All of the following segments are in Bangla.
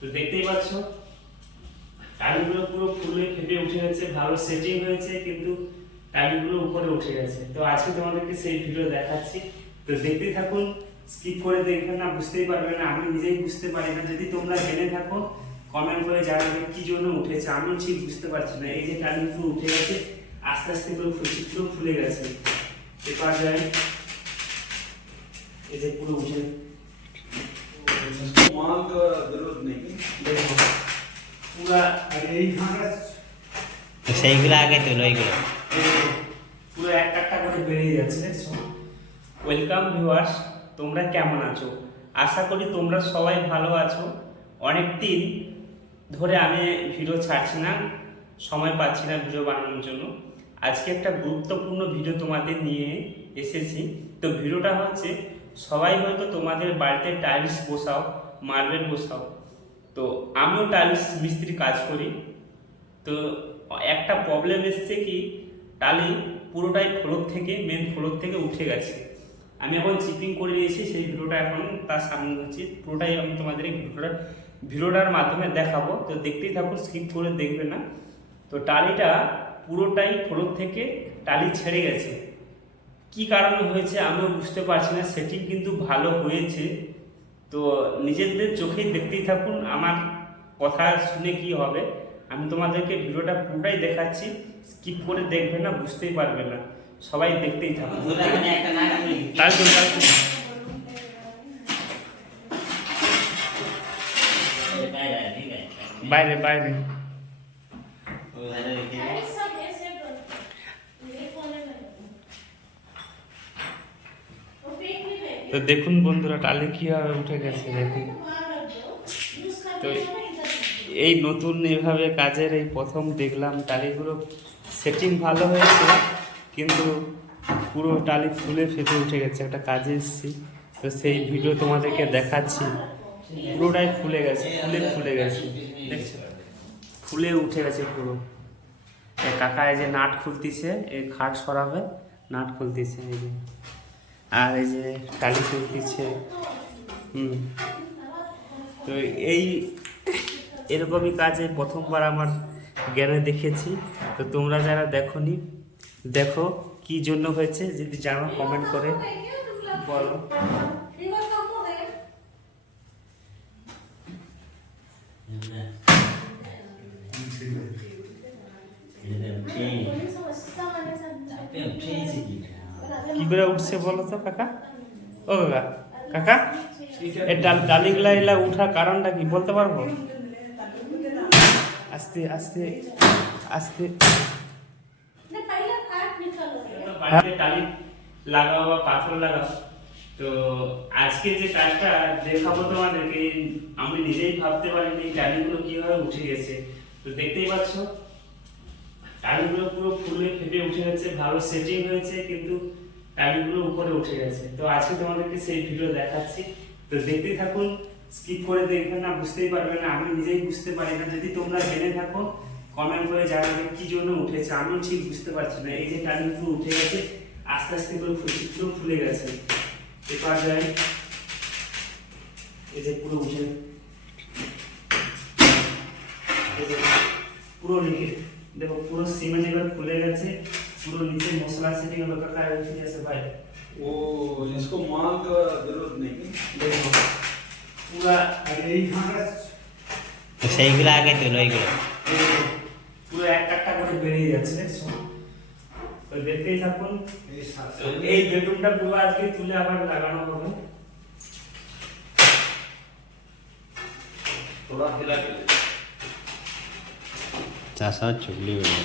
তো দেখতেই পাচ্ছ টালিগুলো পুরো ফুলে ফেটে উঠে গেছে, ভালো সেটিং হয়েছে, কিন্তু টালিগুলো উপরে উঠে গেছে। তো আজকে তোমাদেরকে সেই ভিডিও দেখাচ্ছি, তো দেখতেই থাকুন, স্কিপ করে দেখবেন না, বুঝতেই পারবে না, আমি নিজেই বুঝতে পারি না। যদি তোমরা জেনে থাকো কমেন্ট করে জানাবে কি জন্য উঠেছে, আমিও ঠিক বুঝতে পারছি না। এই যে টালিগুলো উঠে গেছে, আস্তে আস্তে করে পুরো ফুলে গেছে, এবার যায় এই যে পুরো উঠে माल का जरूरत नहीं দেখো পুরা यही कहाँ का তো সেইগুলো আগে তোলো এইগুলো। পুরো এক একটা করে বেরিয়ে যাচ্ছে। দেখছো? ওয়েলকাম ভিউয়ার্স, তোমরা কেমন আছো? আশা করি তোমরা সবাই ভালো আছো। অনেক দিন ধরে আমি ভিডিও ছাড়ছি না, সময় পাচ্ছি না ভিডিও বানানোর জন্য। আজকে একটা গুরুত্বপূর্ণ ভিডিও তোমাদের নিয়ে এসেছি। তো ভিডিওটা হচ্ছে, সবাই হয়তো তোমাদের বাড়িতে টাইলস বসাও, মার্বেল বসাও, তো আমিও টাইলস মিস্ত্রি কাজ করি। তো একটা প্রবলেম এসছে কি, টালি পুরোটাই ফ্লোর থেকে, মেন ফ্লোর থেকে উঠে গেছে। আমি এখন চিপিং করে নিয়েছি, সেই ভিডিওটা এখন তার সামনে হচ্ছে, পুরোটাই আমি তোমাদের এই ভিডিওটার মাধ্যমে দেখাবো। তো দেখতেই থাকুন, স্কিপ করে দেখবে না। তো টালিটা পুরোটাই ফ্লোর থেকে টালি ছেড়ে গেছে। কি কারণে হয়েছে আমিও বুঝতে পারছি না, সেটিং কিন্তু ভালো হয়েছে। তো নিজেদের চোখেই দেখতেই থাকুন, আমার কথা শুনে কি হবে, আমি তোমাদেরকে ভিডিওটা পুরোটাই দেখাচ্ছি, স্কিপ করে দেখবে না, বুঝতেই পারবে না, সবাই দেখতেই থাকুন। বাইরে বাইরে তো দেখুন বন্ধুরা, টালি কিভাবে উঠে গেছে দেখুন। তো এই নতুন এভাবে কাজের এই প্রথম দেখলাম, টালিগুলো সেটিং ভালো হয়েছে, কিন্তু পুরো টালি ফুলে ফেটে উঠে গেছে। একটা কাজে এসেছি, তো সেই ভিডিও তোমাদেরকে দেখাচ্ছি। পুরোটাই ফুলে গেছে, ফুলে গেছে, দেখছো? ফুলে উঠে গেছে পুরো। কাকা এই যে নাট খুলতিছে, এই খাট সরাবে, নাট খুলতিছে এই যে, আর এই যে টালি খুলতিছে। তো এই এরকমই কাজে প্রথমবার আমার জ্ঞানে দেখেছি। তো তোমরা যারা দেখোনি, দেখো কি জন্য হয়েছে, যদি জানো কমেন্ট করে বলো। কি করে উঠছে বলো তো কাকা? ও কাকা, কাকা এই ডালিগুলা এলা উঠার কারণটা কি বলতে পারবো? আস্তে আস্তে আস্তে টালি লাগাও বা পাথর লাগাও। তো আজকে যে কাজটা দেখাবো তোমাদেরকে, আমি নিজেই ভাবতে পারিনি টালিগুলো কিভাবে উঠে গেছে। তো দেখতেই পাচ্ছ টালিগুলো পুরো ফুলে ফেটে উঠে গেছে, ভালো সেটিং হয়েছে, কিন্তু টালিগুলো উপরে উঠে গেছে। তো আজকে তোমাদেরকে সেই ভিডিও দেখাচ্ছি, তো দেখতেই থাকুন, স্কিপ করে দেখবে না, বুঝতেই পারবে না, আমি নিজেই বুঝতে পারি না। যদি তোমরা জেনে থাকো কমেন্ট করে জানাবে কি জন্য উঠেছে, আমিও ঠিক বুঝতে পারছি না। এই যে টালিগুলো উঠে গেছে, আস্তে আস্তে করে পুরো ফুলে গেছে, এবার যায় এই যে পুরো উঠে, এই যে পুরো লিখে দেখো, পুরো সিমেন্ট এবার খুলে গেছে, পুরো নিচে মশলা সেটিং হলো। কাকা উঠে গেছে ভাই, वो इसको माल का जरूरत नहीं দেখো পুরা यही कहाँ का তো সেইগুলো আগে তোলো এইগুলো। পুরো এক একটা করে বেরিয়ে যাচ্ছে। দেখছো? তো দেখতেই থাকুন। ये साथ তো এই বেডরুমটা পুরো আজকে তুলে আবার লাগানো হবে। थोड़ा हिला के চাষা চুগলি বলে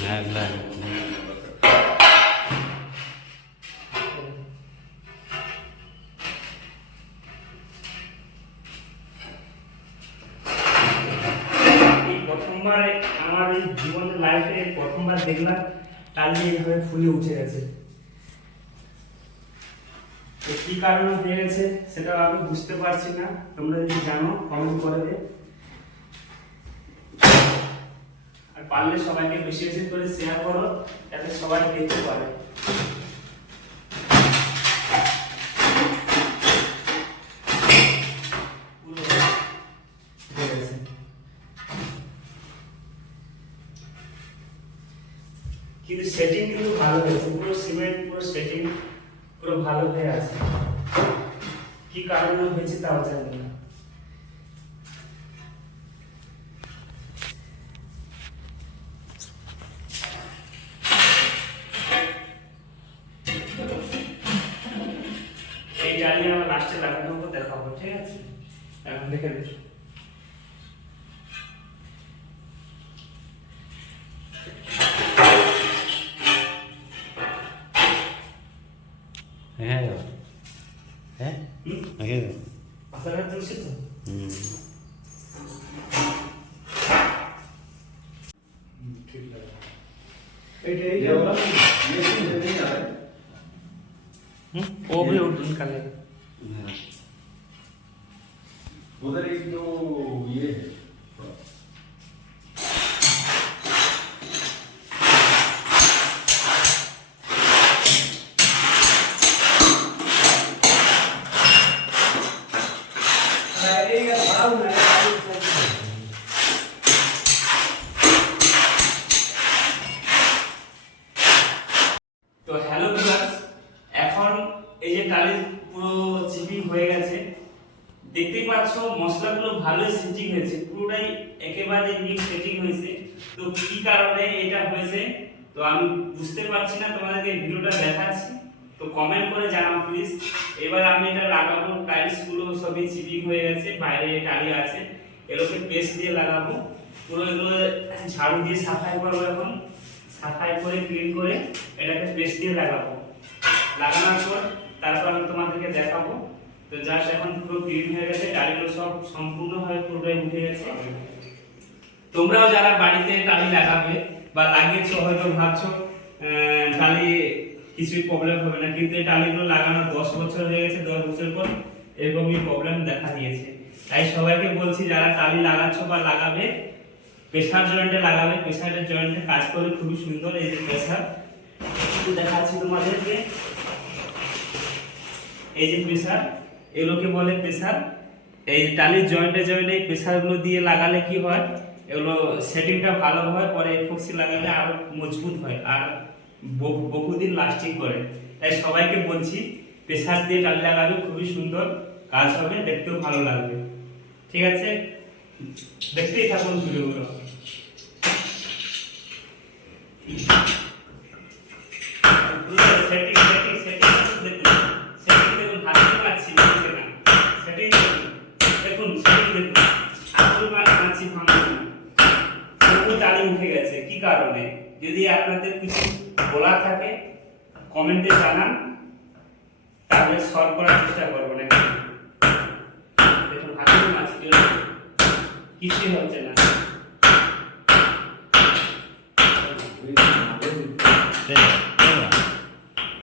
ভাগলা। এই প্রথমবার আমার এই জীবনের লাইফে প্রথমবার দেখলাম টালি এইভাবে ফুলে উঠে গেছে। তো কি কারণে হয়ে গেছে সেটা আমি বুঝতে পারছি না, তোমরা যদি জানো কমেন্ট করে দে। আর পারলে সবাইকে বেশি বেশি করে শেয়ার করো, যাতে সবাই দেখতে পারে। কিন্তু সেটিং কিন্তু ভালো হয়েছে, পুরো সিমেন্ট পুরো সেটিং পুরো ভালো হয়ে আছে। কি কারণে হয়েছে তাও জানি না। এই টালি আমার লাস্টে লাগানো হবে, দেখাবো, ঠিক আছে? এখন দেখে দেখি। হ্যাঁ হ্যাঁ হুম, ওকে মাথাটা তুলছি তো। হুম ठीक है এইটা ये এইটা वाला ये चीज़ नहीं आ रहा है वो भी निकाले। उधर एक जो ये है তো হ্যালো ভিউয়ার্স, এখন এই যে টালি পুরো চিপিং হয়ে গেছে, দেখতেই পাচ্ছ মশলাগুলো ভালোই সেটিং হয়েছে, পুরোটাই একেবারে নিট সেটিং হয়েছে। তো কি কারণে এটা হয়েছে তো আমি বুঝতে পারছি না, তোমাদেরকে ভিডিওটা দেখাচ্ছি, তো কমেন্ট করে জানাও প্লিজ। এবার আমি এটা লাগাবো, টাইলস গুলো সবই চিপিং হয়ে গেছে, বাইরে টালি আছে, এগুলোকে পেস্ট দিয়ে লাগাবো। পুরো এগুলো ঝাড়ু দিয়ে সাফাই করবো, এখন সাফাই করে ক্লিন করে এটাকে পেস্ট দিয়ে লাগাবো। লাগানোর পর তারপর আমি তোমাদেরকে দেখাবো। তো জাস্ট এখন পুরো ক্লিন হয়ে গেছে, টালিগুলো সব সম্পূর্ণভাবে পুরোটাই উঠে গেছে। তোমরাও যারা বাড়িতে টালি লাগাবে বা লাগিয়েছো, হয়তো ভাবছো টালি কিছুই প্রবলেম হবে না, কিন্তু এই টালিগুলো লাগানো 10 বছর হয়ে গেছে, 10 বছর পর এরকমই প্রবলেম দেখা দিয়েছে। তাই সবাইকে বলছি যারা টালি লাগাচ্ছো বা লাগাবে, প্রেসার জয়েন্টে লাগাবে, প্রেসারের জয়েন্টে কাজ করে খুবই সুন্দর। এই যে প্রেসার একটু দেখাচ্ছি তোমাদেরকে, এই যে প্রেসার, এগুলোকে বলে প্রেসার। এই টালির জয়েন্টে জয়েন্টে এই প্রেসারগুলো দিয়ে লাগালে কি হয়, এগুলো সেটিংটা ভালো হয়, পরে এপক্সি লাগালে আরো মজবুত হয় আর বহুদিন লাস্টিং করে। তাই সবাইকে বলছি প্রেসার দিয়ে টালি লাগাবে, খুবই সুন্দর কাজ হবে, দেখতেও ভালো লাগবে। ঠিক আছে, দেখতেই থাকুন ভিডিওগুলো। সেটিং সেটিং সেটিং দেখুন, সেটিং দেখুন, হাতে পাচ্ছি বুঝছে না, সেটিং দেখুন, সেটিং দেখুন, আঙুল মারছি ভাঙছে না, তবু টালি উঠে গেছে। কি কারণে? যদি আপনাদের কিছু বলার থাকে কমেন্টে জানান, তাহলে সলভ করার চেষ্টা করবো না। দেখুন হাতে মারছি, কিছুই হচ্ছে না। ঠিক আছে